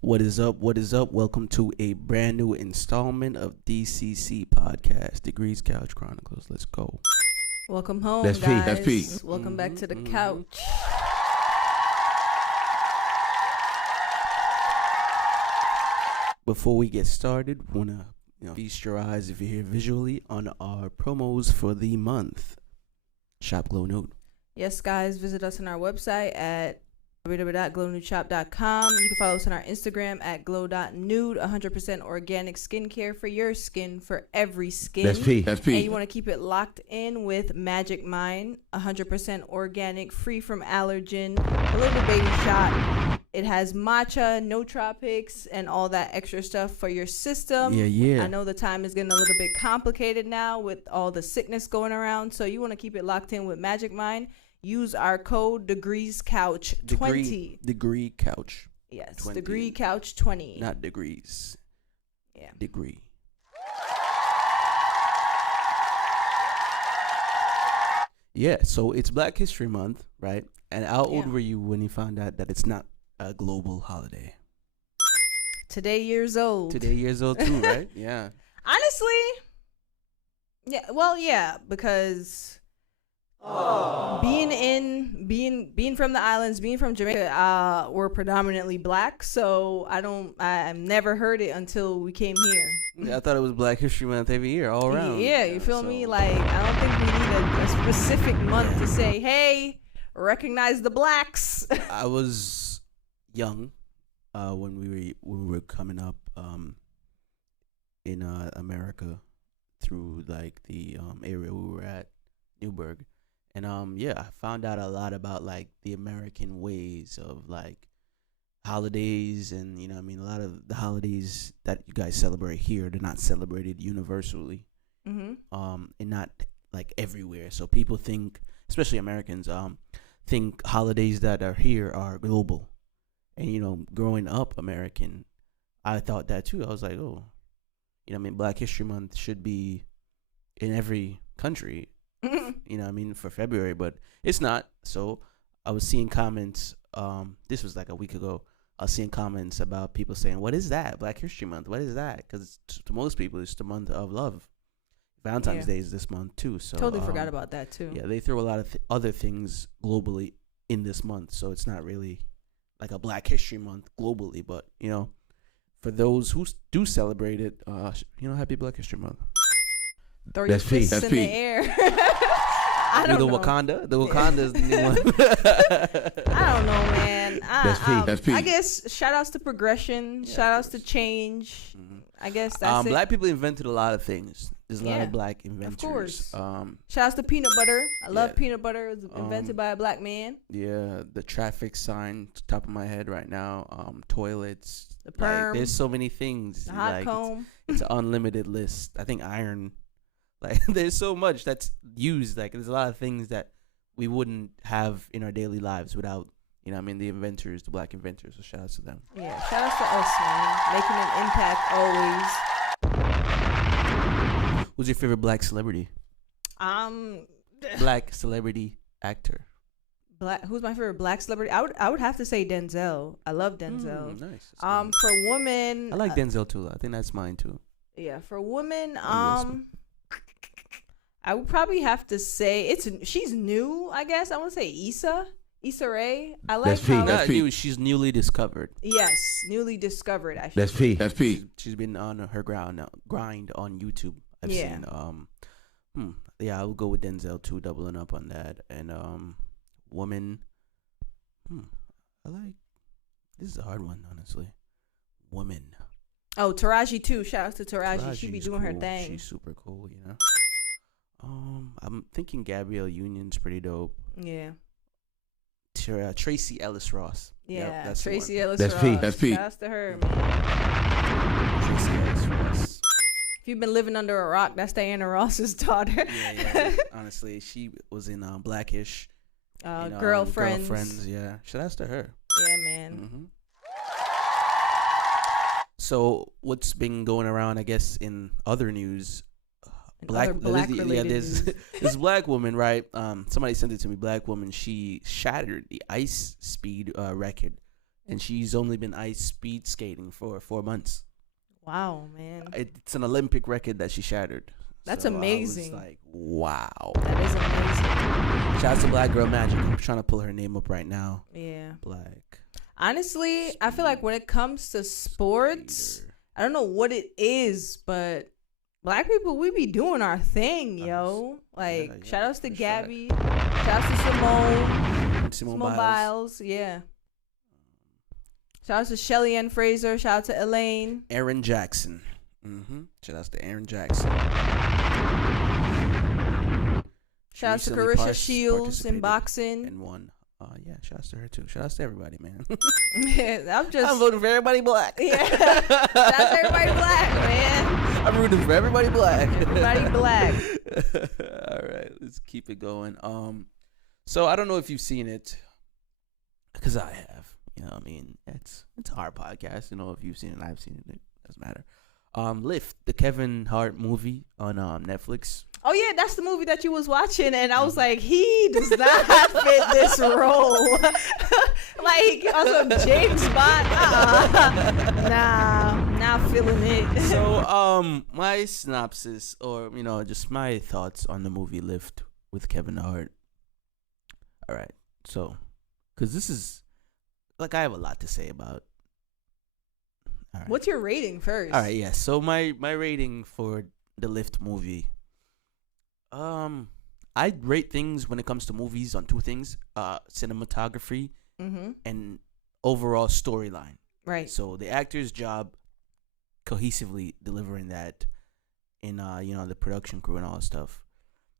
What is up? What is up? Welcome to a brand new installment of DCC podcast, Degrees Couch Chronicles. Let's go. Welcome home, That's guys. That's Pete. Welcome back to the couch. Before we get started, wanna feast your eyes if you're here visually on our promos for the month. Shop Glow Nude. Yes, guys, visit us on our website at www.glownudeshop.com. You can follow us on our Instagram at glow.nude. 100% organic skincare for your skin, for every skin. That's Pete. And you want to keep it locked in with Magic Mind. 100% organic, free from allergen. A little baby shot. It has matcha, nootropics, and all that extra stuff for your system. Yeah. I know the time is getting a little bit complicated now with all the sickness going around. So you want to keep it locked in with Magic Mind. Use our code DegreesCouch20. Degree Couch. Yes, 20. DegreeCouch20. Not degrees. Yeah. Degree. Yeah, so it's Black History Month, right? And how old were you when you found out that it's not a global holiday? Today years old. Today years old too, right? Yeah. Honestly, yeah, because being from the islands, being from Jamaica, we're predominantly black, so I've never heard it until we came here. Yeah, I thought it was Black History Month every year, all around. Yeah, you feel me? Like, I don't think we need a specific month to say, hey, recognize the blacks. I was young when we were coming up in America through like the area we were at, Newburgh. And I found out a lot about like the American ways of like holidays, and a lot of the holidays that you guys celebrate here, they're not celebrated universally, and not like everywhere. So people think, especially Americans, think holidays that are here are global. And growing up American, I thought that too. I was like, Black History Month should be in every country. For February, but it's not. So I was seeing comments, this was like a week ago, I was seeing comments about people saying, what is that? Black History Month, what is that? Because to most people, it's the month of love. Valentine's Day is this month too. So totally forgot about that too. Yeah, they throw a lot of other things globally in this month, so it's not really like a Black History Month globally, but for those who do celebrate it, happy Black History Month. Throw your fists in the air. I don't know. The Wakanda is the new one. I don't know, man. That's Pete. I guess shout outs to progression, shout outs to change. I guess that's it. Black people invented a lot of things. There's a lot of black inventors. Of course. Shout outs to peanut butter. I love peanut butter. It was invented by a black man. Yeah, the traffic sign, top of my head right now. Toilets. The perm. Like, there's so many things. The hot comb. It's an unlimited list. I think iron. Like, there's so much that's used. Like, there's a lot of things that we wouldn't have in our daily lives without, the inventors, the black inventors. So shout out to them. Yeah, shout out to us, man. Making an impact always. Who's your favorite black celebrity? Black celebrity actor. Who's my favorite black celebrity? I would have to say Denzel. I love Denzel. Nice. For women, I like Denzel too. I think that's mine too. Yeah, for women, I would probably have to say she's new, I guess. I want to say Issa Rae. I like That's Pete. She's newly discovered. Yes, newly discovered. I That's Pete. She's been on her grind on YouTube. I've seen. Yeah, I would go with Denzel too, doubling up on that. And woman. I like. This is a hard one, honestly. Woman. Oh, Taraji too. Shout out to Taraji. She be doing her thing. She's super cool, I'm thinking Gabrielle Union's pretty dope. Yeah. Tracy Ellis Ross. Yeah, that's Tracy Ellis Ross. That's Pete. Shouts to her, man. Tracy Ellis Ross. If you've been living under a rock, that's Diana Ross's daughter. Yeah. Honestly, she was in Blackish. Girlfriends. Yeah. Shout out to her. Yeah, man. So what's been going around, I guess, in other news? Other black-related news. This black woman, right? Somebody sent it to me. Black woman. She shattered the ice speed record, and she's only been ice speed skating for 4 months. Wow, man. It's an Olympic record that she shattered. That's So amazing. I was like, wow. That is amazing. Shout out to Black Girl Magic. I'm trying to pull her name up right now. Yeah. Black. Honestly, I feel like when it comes to sports, Skater. I don't know what it is, but black people, we be doing our thing, yo. Like, yeah, shout outs to for Gabby. Shout outs to Simone Simone Biles. Biles. Yeah. Shout outs to Shelly Ann Fraser. Shout out to Elaine. Aaron Jackson. Shout outs to Aaron Jackson. Shout out to Recently Carisha Shields in participated boxing. And won. Yeah, shout outs to her too. Shout outs to everybody, man. I'm voting for everybody black. Yeah. Shout out to everybody black, man. I'm rooting for everybody black. Everybody black. All right, let's keep it going. So I don't know if you've seen it, because I have. You know what I mean? It's our podcast. You know, if you've seen it, I've seen it. It doesn't matter. Lift, the Kevin Hart movie on Netflix. Oh yeah, that's the movie that you was watching, and I was like, he does not fit this role. Like on some James Bond. Nah, not feeling it. So my synopsis, or just my thoughts on the movie Lift with Kevin Hart. All right, so because this is like I have a lot to say about. All right. What's your rating first? All right, yeah. So my rating for the Lift movie. I rate things when it comes to movies on two things: cinematography and overall storyline. Right. So the actor's job, cohesively delivering that in the production crew and all that stuff.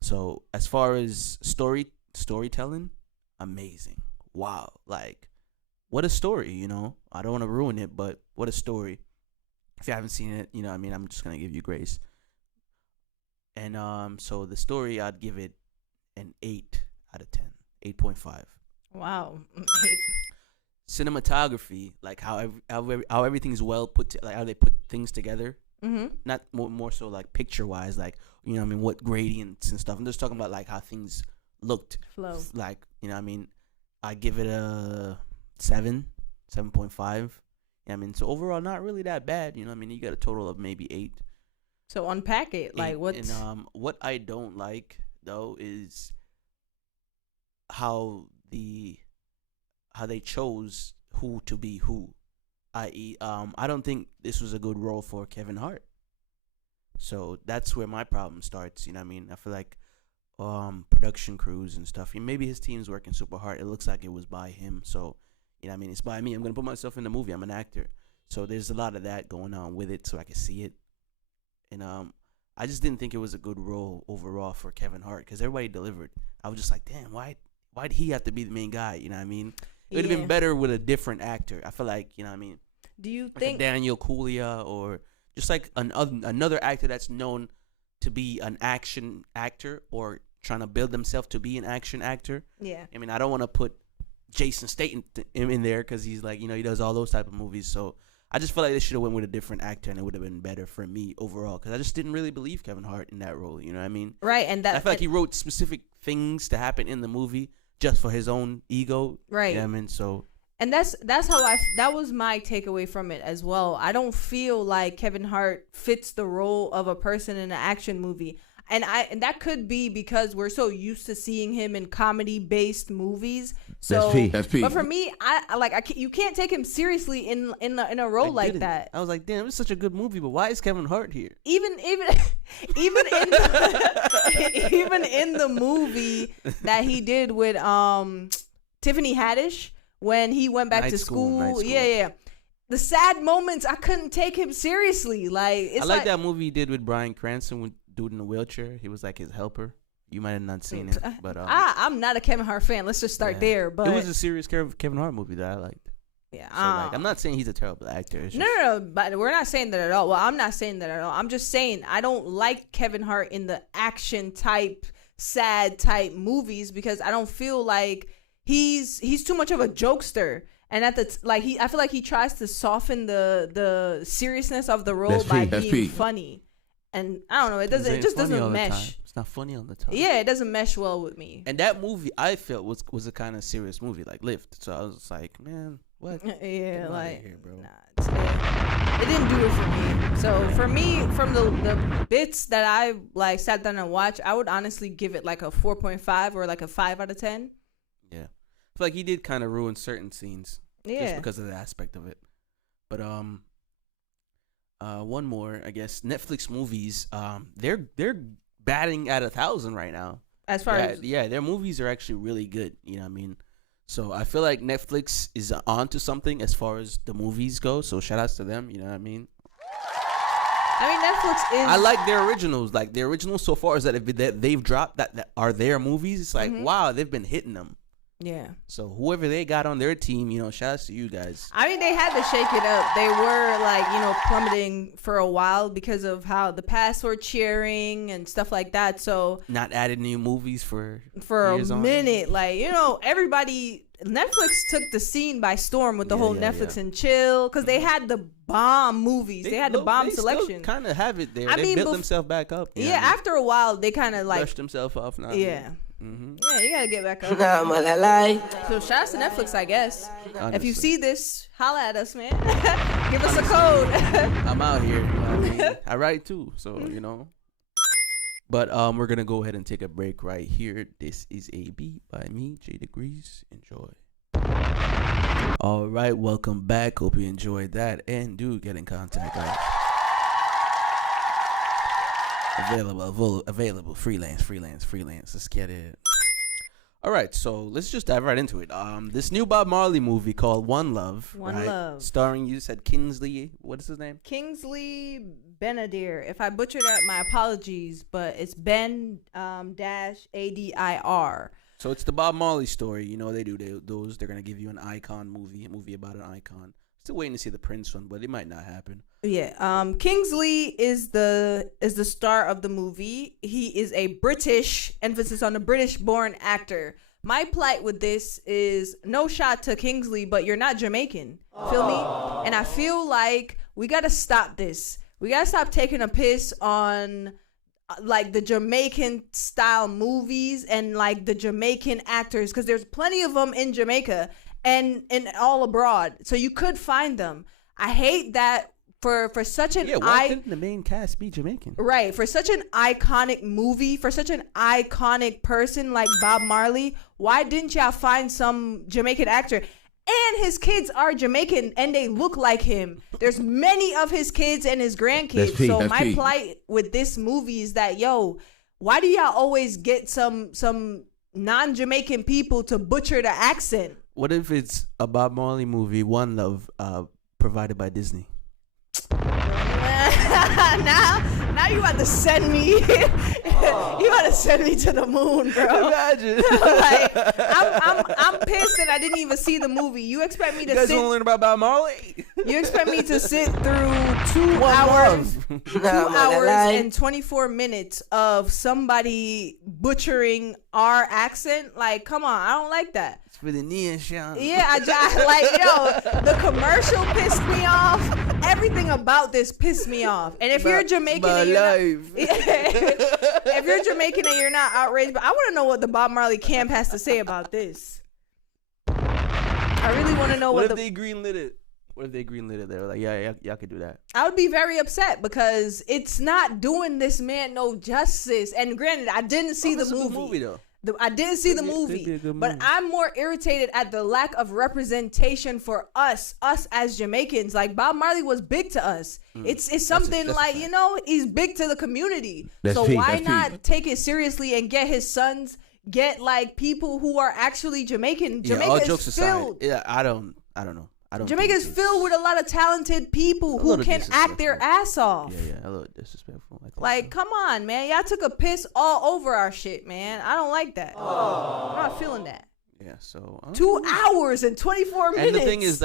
So as far as storytelling, amazing. Wow, like what a story. I don't want to ruin it, but what a story. If you haven't seen it, I'm just gonna give you grace. And so the story, I'd give it an 8 out of 10, 8.5. Wow. Cinematography, like how everything's well put, like how they put things together. Not more so like picture wise, like what gradients and stuff. I'm just talking about like how things looked. Flow. Like I give it a 7.5. So overall, not really that bad. You got a total of maybe 8. So unpack it. Like what's... And what I don't like though is how they chose who to be who. I.e., I don't think this was a good role for Kevin Hart. So that's where my problem starts. I feel like production crews and stuff. Maybe his team's working super hard. It looks like it was by him. So it's by me. I'm gonna put myself in the movie. I'm an actor. So there's a lot of that going on with it, so I can see it. And I just didn't think it was a good role overall for Kevin Hart because everybody delivered. I was just like, damn, why'd he have to be the main guy? It would have been better with a different actor. I feel like, Do you like think a Daniel Kaluuya or just like another actor that's known to be an action actor or trying to build themselves to be an action actor? Yeah. I don't want to put Jason Statham in there because he's like, he does all those type of movies. So I just feel like they should have went with a different actor and it would have been better for me overall because I just didn't really believe Kevin Hart in that role. You know what I mean? Right, and that I feel like he wrote specific things to happen in the movie just for his own ego. Right. You know what I mean? So. And that's how that was my takeaway from it as well. I don't feel like Kevin Hart fits the role of a person in an action movie. And that could be because we're so used to seeing him in comedy-based movies. So, That's Pete. But for me, you can't take him seriously in a role like that. I was like, damn, it's such a good movie, but why is Kevin Hart here? Even in the movie that he did with Tiffany Haddish when he went back to school. Yeah. The sad moments, I couldn't take him seriously. Like I like that movie he did with Bryan Cranston with dude in a wheelchair. He was like his helper. You might have not seen it, but I'm not a Kevin Hart fan. Let's just start there. But it was a serious Kevin Hart movie that I liked. Yeah, so, I'm not saying he's a terrible actor. It's no, but we're not saying that at all. Well, I'm not saying that at all. I'm just saying I don't like Kevin Hart in the action type, sad type movies because I don't feel like he's too much of a jokester. And at I feel like he tries to soften the seriousness of the role by being funny. And I don't know, it just doesn't mesh. It's not funny all the time. Yeah, it doesn't mesh well with me. And that movie I felt was a kind of serious movie, like Lift. So I was like, man, what? Yeah, like here, bro. Nah, it didn't do it for me. So for me, from the bits that I like sat down and watched, I would honestly give it like a 4.5 or like a 5 out of 10. Yeah, I feel like he did kind of ruin certain scenes. Yeah, just because of the aspect of it. But one more, I guess. Netflix movies, they're batting at 1,000 right now. As far as their movies are actually really good. You know what I mean? So I feel like Netflix is onto something as far as the movies go. So shout outs to them. You know what I mean? Netflix is. I like their originals. Like the originals so far is that they've dropped that are their movies. It's like wow, they've been hitting them. Yeah. So whoever they got on their team, shout outs to you guys. I mean, they had to shake it up. They were plummeting for a while because of how the password sharing and stuff like that. So not added new movies for a minute. Everybody, Netflix took the scene by storm with the whole Netflix and chill because they had the bomb movies. They had the bomb selection. Kind of have it there. They built themselves back up. Yeah, after a while, they kind of brushed themselves off now. Yeah. Mm-hmm. Yeah, you gotta get back up. So shout out to Netflix, I guess. Honestly. If you see this, holla at us, man. Give us a code. I'm out here. You know what I mean? I write too, so But we're gonna go ahead and take a break right here. This is a beat by me, J Degrees. Enjoy. All right, welcome back. Hope you enjoyed that, and do get in contact, guys. Available. Freelance. Let's get it. All right, so let's just dive right into it. This new Bob Marley movie called One Love. One Love. Starring, you said Kingsley. What is his name? Kingsley Benadir. If I butchered that, my apologies, but it's Ben Adir. So it's the Bob Marley story. They do those. They're gonna give you an icon movie, a movie about an icon. Still waiting to see the Prince one, but it might not happen. Yeah. Kingsley is the star of the movie. He is a British, emphasis on the British-born actor. My plight with this is no shot to Kingsley, but you're not Jamaican. Feel me? And I feel like we gotta stop this. We gotta stop taking a piss on the Jamaican style movies and the Jamaican actors, because there's plenty of them in Jamaica and all abroad, so you could find them. I hate that for such an why couldn't the main cast be Jamaican? Right, for such an iconic movie, for such an iconic person like Bob Marley, why didn't y'all find some Jamaican actor? And his kids are Jamaican and they look like him. There's many of his kids and his grandkids. So my plight with this movie is that, why do y'all always get some non-Jamaican people to butcher the accent? What if it's a Bob Marley movie, One Love, provided by Disney? Now you want to send me. You want to send me to the moon, bro. Imagine. I'm pissed that I didn't even see the movie. You expect me to sit? You guys want to learn about Bob Marley? You expect me to sit through 2 hours, 2 hours and 24 minutes of somebody butchering our accent? Come on, I don't like that. It's for the neon shine. Yeah, the commercial pissed me off. Everything about this pissed me off. And if you're Jamaican and if you're Jamaican and you're not outraged, but I want to know what the Bob Marley camp has to say about this. I really want to know what if they greenlit it. What if they greenlit it? They were like, yeah, y'all could do that. I would be very upset because it's not doing this man no justice. And granted, I didn't see the movie. Good movie though. I didn't see the movie, but I'm more irritated at the lack of representation for us as Jamaicans. Bob Marley was big to us. It's something he's big to the community. Why not take it seriously and get his sons, get people who are actually Jamaican? Jamaica all jokes aside, I don't know. Jamaica's filled with a lot of talented people who can act their ass off. Yeah, a little disrespectful. Come on, man. Y'all took a piss all over our shit, man. I don't like that. I'm not feeling that. Yeah, so 2 hours and 24 minutes. And the thing is,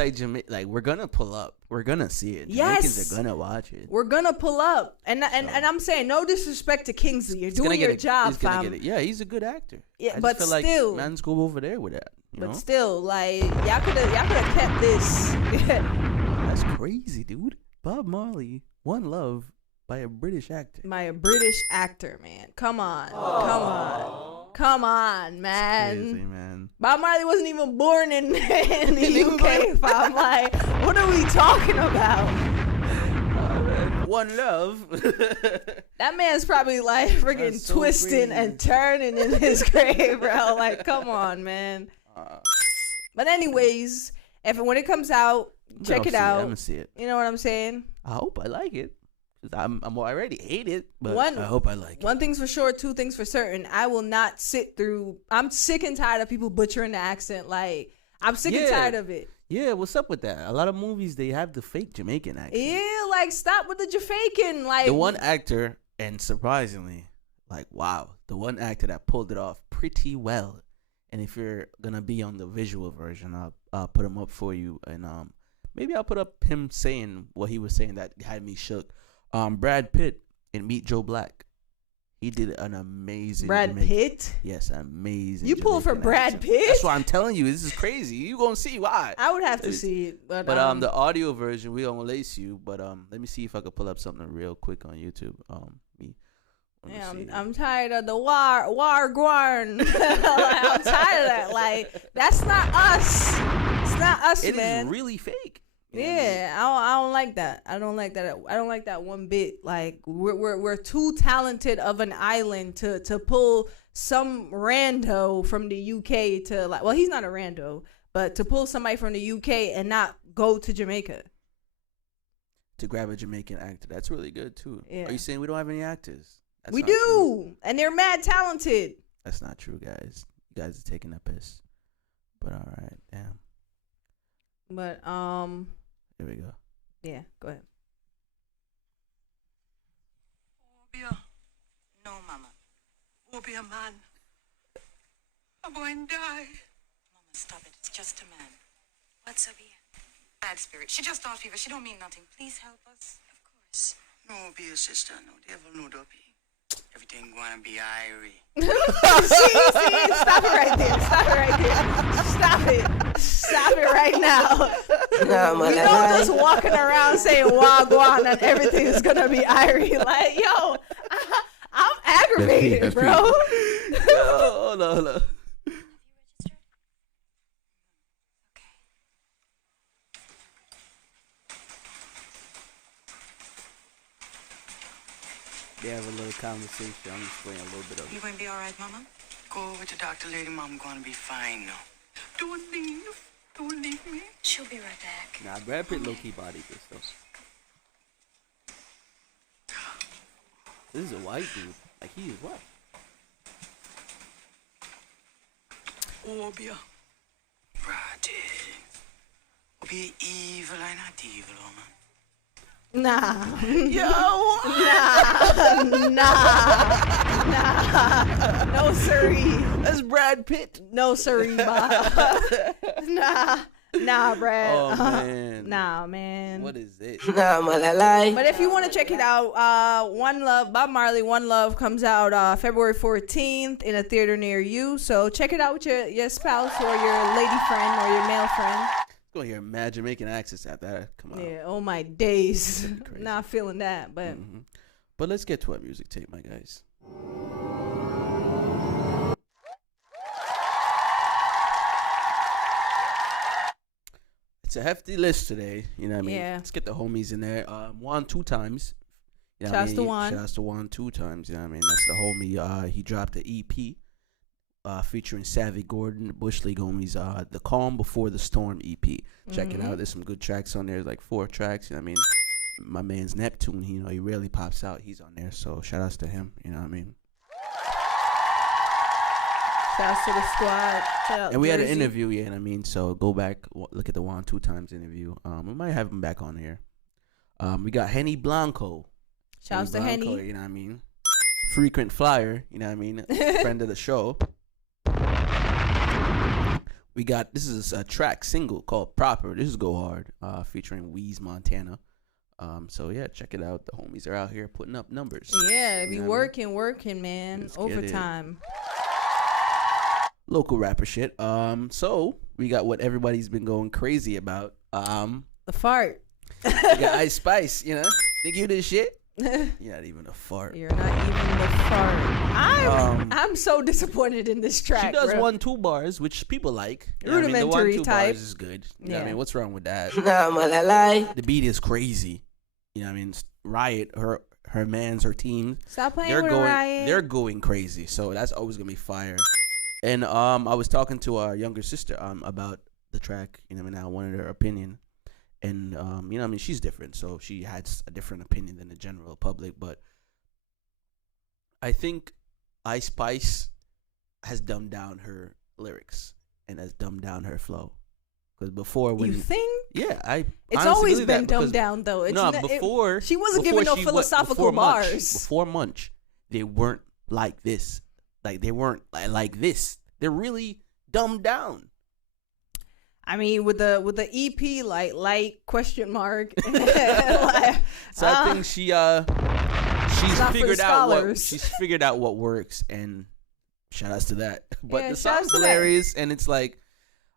we're gonna pull up. We're gonna see it. Jamaicans are gonna watch it. We're gonna pull up. And I'm saying no disrespect to Kingsley. You're doing your job, fam. Yeah, he's a good actor. Yeah, but still, man's go over there with that. But know? still, like y'all could have kept this. That's crazy, dude. Bob Marley, One Love by a British actor. By a British actor, man. Come on, come on, man. Crazy, man. Bob Marley wasn't even born in the UK. Fam. Like, what are we talking about? One Love. That man's probably like freaking That's so twisting crazy. and turning in his grave, bro. Like, come on, man. But anyways, when it comes out, check it out. I'm gonna see it. You know what I'm saying? I hope I like it. 'Cause I already hate it, but One- I hope I like it. One thing's for sure, two things for certain. I will not sit through. I'm sick and tired of people butchering the accent. Like, I'm sick and Yeah. tired of it. Yeah, what's up with that? A lot of movies they have the fake Jamaican accent. Yeah, like stop with the Jamaican. Like The one actor, and surprisingly, like wow, the one actor that pulled it off pretty well. And if you're gonna be on the visual version, I'll put him up for you, and maybe I'll put up him saying what he was saying that had me shook. Brad Pitt in Meet Joe Black, he did an amazing. Brad Jamaican- Pitt. Yes, amazing. You pull for Jamaican Brad accent. Pitt? That's why I'm telling you. This is crazy. You gonna see why. I would have to see it, but The audio version we gonna lace you. But let me see if I could pull up something real quick on YouTube. Let me yeah, see. I'm tired of the war guarn. I'm tired of that. Like, that's not us. It's not us, It man. is really fake. You know what I mean? Yeah, I don't like that. I don't like that. I don't like that one bit. Like, we're too talented of an island to pull some rando from the UK to, like, well, he's not a rando, but to pull somebody from the UK and not go to Jamaica. To grab a Jamaican actor, that's really good too. Yeah. Are you saying we don't have any actors? That's We not true. do, and they're mad talented. That's not true, guys. You guys are taking a piss. But all right, damn. But Here we go. yeah, go ahead. No, Mama. Will be a man. I'm going to die. Mama, stop it. It's just a man. What's up here? Bad spirit. She just thought fever. She don't mean nothing. Please help us. Of course. No, be a sister. No devil, no dopey. Everything gonna be irie. see, stop it right there. Stop it right there. Stop it right now. We don't just walking around saying wagwan and everything is gonna be irie. Like, yo, I'm aggravated, That's bro. Hold on. They have a little conversation. I'm just playing a little bit of You it. going to be all right, Mama? Go with the doctor, lady. Mom gonna be fine now. Don't leave. Don't leave me. She'll be right back. Nah, Brad Pitt low-key body this though. This is a white dude. Like, he is what? Oh, be a Brady. Oh, be evil and not evil, oh, man. Nah, Yo! nah. No, siree. That's Brad Pitt. No, siree, Bob. Nah, Brad. Oh, man. Nah, man. What is it? But if you want to check it out, One Love, Bob Marley, One Love comes out February 14th in a theater near you. So check it out with your spouse or your lady friend or your male friend. Gonna hear mad Jamaican accents after that come out. Yeah, oh my days. Crazy. Not feeling that, but Mhm. But let's get to our music tape, my guys. It's a hefty list today, you know what I mean? Yeah. Let's get the homies in there. Juan 2 times. You know what I Shouts mean? to Juan. Shouts to Juan 2 times, you know what I mean? That's the homie. He dropped an EP featuring Savvy Gordon, the Bush League homies, The Calm Before the Storm EP. Check it out. There's some good tracks on there. There's like 4 tracks, you know what I mean? My man's Neptune, he rarely pops out. He's on there, so shout outs to him, you know what I mean? shouts to the squad. Shout out And we had an Jersey. interview, yeah, and I mean, so go back, look at the Juan 2 times interview. We might have him back on here. We got Henny Blanco. Shouts to Blanco, Henny. you know what I mean? Frequent flyer, you know what I mean? Friend of the show. We got, this is a track single called Proper. This is Go Hard, featuring WEEZ Montana. So yeah, check it out. The homies are out here putting up numbers. Yeah, You be know what I mean? working, man. Let's get it. Overtime. local rapper shit. So we got what everybody's been going crazy about. The fart. We got Ice Spice. Think you did shit? You're not even a fart. You're not even the fart. I'm so disappointed in this track. She does bro. 1-2 bars, which people like. Rudimentary the 1-2 type. bars is good. You know what I mean? What's wrong with that? The beat is crazy. You know what I mean? Riot, her team. Stop playing with Riot. They're going crazy. So that's always gonna be fire. And I was talking to our younger sister about the track. You know what I mean? I wanted her opinion. And, she's different, so she has a different opinion than the general public. But I think Ice Spice has dumbed down her lyrics and has dumbed down her flow. Because before, when you think? Yeah, it's always been dumbed down, though. She wasn't giving no philosophical bars. Before Munch, they weren't like this. Like, they weren't like this. They're really dumbed down. I mean, with the EP, like question mark. So I think she's figured out what works, and shout outs to that. But the song's hilarious, and it's like,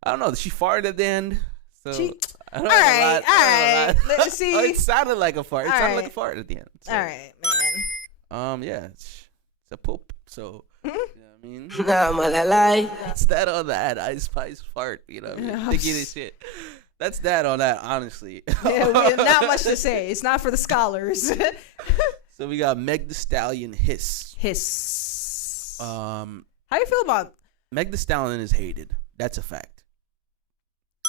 I don't know, she farted at the end. So all right. Let's see. It sounded like a fart. It sounded like a fart at the end. So, all right, man. Yeah, it's a poop. So. I mean, That's that on that Ice Spice fart, thinking this shit. That's that on that, honestly. Yeah, we have not much to say. It's not for the scholars. So we got Meg Thee Stallion Hiss. How you feel about Meg Thee Stallion is hated. That's a fact.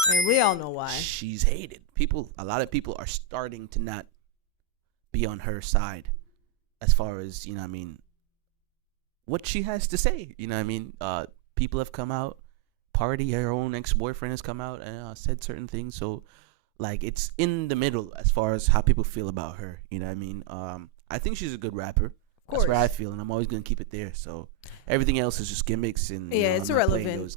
And we all know why. She's hated. A lot of people are starting to not be on her side as far as, what she has to say. People have come out. Party, her own ex-boyfriend has come out and said certain things. So, it's in the middle as far as how people feel about her. I think she's a good rapper. Of course. That's where I feel, and I'm always going to keep it there. So, everything else is just gimmicks. And it's irrelevant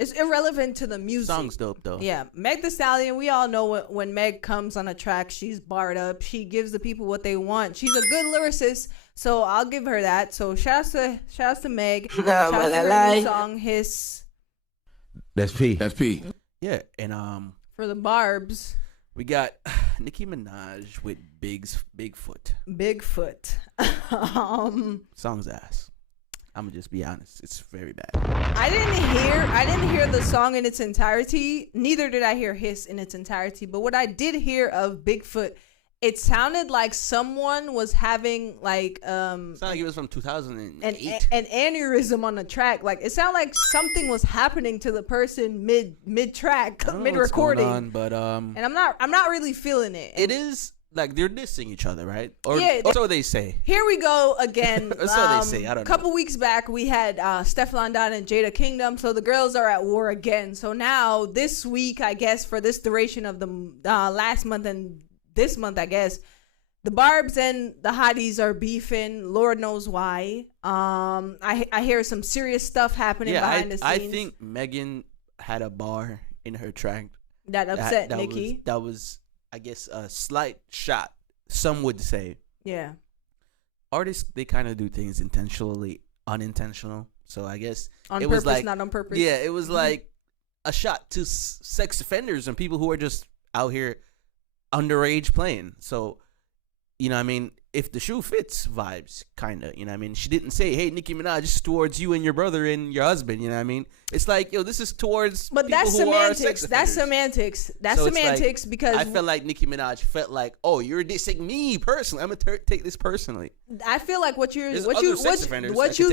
It's irrelevant to the music. Song's dope, though. Yeah. Meg Thee Stallion, we all know when Meg comes on a track, she's barred up. She gives the people what they want. She's a good lyricist, so I'll give her that. So shout outs to Meg. Shout out to her new song, Hiss. That's P. Yeah, and for the Barbs, we got Nicki Minaj with Bigfoot. Song's ass. I'm gonna just be honest. It's very bad. I didn't hear the song in its entirety. Neither did I hear Hiss in its entirety. But what I did hear of Bigfoot, it sounded like someone was having it sounded like it was from 2008. An aneurysm on the track. Like, it sounded like something was happening to the person mid track, mid recording. But and I'm not really feeling it. It is. Like, they're dissing each other, right? Or so they say. Here we go again. So they say. I don't know. A couple weeks back, we had Stefflon Don and Jada Kingdom. So the girls are at war again. So now, this week, I guess, for this duration of the last month and this month, I guess, the Barbs and the Hotties are beefing. Lord knows why. I hear some serious stuff happening behind the scenes. I think Megan had a bar in her track. That upset Nicki. That was, I guess, a slight shot, some would say. Yeah. Artists, they kind of do things intentionally, unintentional. So I guess on it purpose, was like, not on purpose. Yeah, it was like a shot to sex offenders and people who are just out here underage playing. So, if the shoe fits vibes, kind of, she didn't say, hey, Nicki Minaj, this is towards you and your brother and your husband, it's like, this is towards but people that's who are semantics. sex That's semantics. That's semantics, because I felt like Nicki Minaj felt like, oh, you're dissing me personally. I'm gonna take this personally. I feel like what you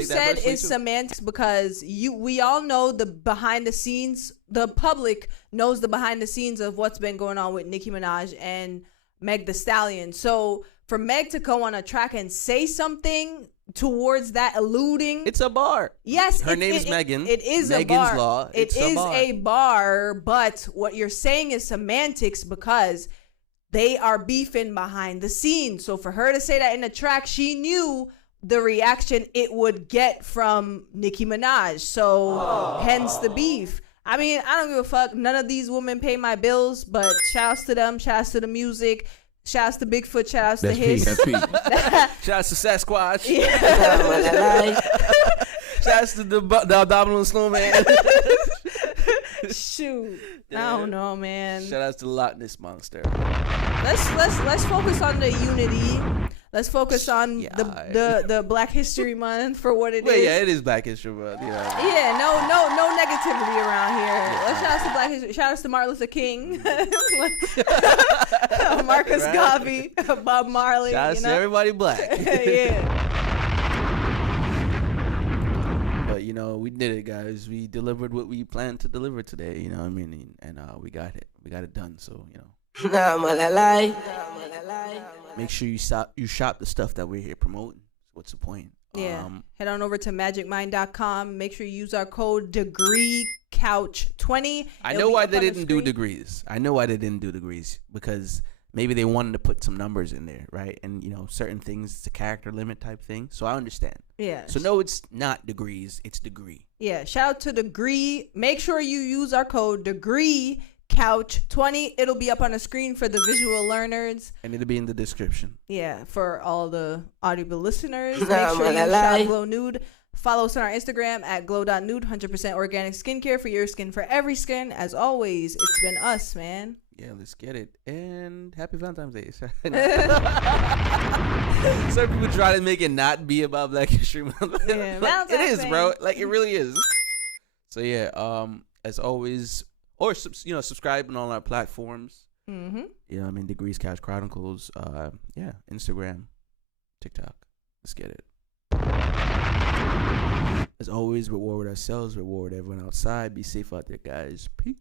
said is semantics, because we all know the behind the scenes. The public knows the behind the scenes of what's been going on with Nicki Minaj and Meg Thee Stallion. So for Meg to go on a track and say something towards that, alluding, it's a bar. Yes, her name is Megan. It is Megan's a bar. Law. It is a bar, but what you're saying is semantics, because they are beefing behind the scenes. So for her to say that in the track, she knew the reaction it would get from Nicki Minaj. So hence the beef. I mean, I don't give a fuck. None of these women pay my bills, but shouts to them. Shouts to the music. Shout outs to Bigfoot. Shout outs to That's Hiss. P. That's P. Shout out to Sasquatch. Yeah. Shout out to the Abominable Snowman. Shoot. I don't know, man. Shout out to the Loch Ness Monster. Let's focus on the unity. Let's focus on Yeah, the Black History Month for what it is. Well, yeah, it is Black History Month. You know. Yeah, no negativity around here. Let's shout out to Black History. Shout out to Martin Luther King, Marcus Right. Garvey, Bob Marley. Shout out to everybody black. Yeah. But you know, we did it, guys. We delivered what we planned to deliver today. You know what I mean? And we got it. We got it done. So you know. Make sure you shop the stuff that we're here promoting. What's the point? Yeah. Head on over to magicmind.com. Make sure you use our code DegreeCouch20. I know why they didn't do degrees. I know why they didn't do degrees, because maybe they wanted to put some numbers in there, right? And you know, certain things, it's a character limit type thing. So I understand. Yeah. So no, it's not degrees. It's degree. Yeah. Shout out to Degree. Make sure you use our code DegreeCouch20. It'll be up on the screen for the visual learners. And it'll be in the description. Yeah, for all the audible listeners, make sure you shop Glow Nude. Follow us on our Instagram at glow.nude, 100% organic skincare for your skin, for every skin. As always, it's been us, man. Yeah, let's get it. And happy Valentine's Day. Some people try to make it not be about Black History Month. Yeah, Like, it is, Day. bro. Like, it really is. So yeah, as always, or subscribe on all our platforms. Mm-hmm. You know, I mean, Degrees Couch Chronicles. Yeah, Instagram, TikTok. Let's get it. As always, reward ourselves, reward everyone outside. Be safe out there, guys. Peace.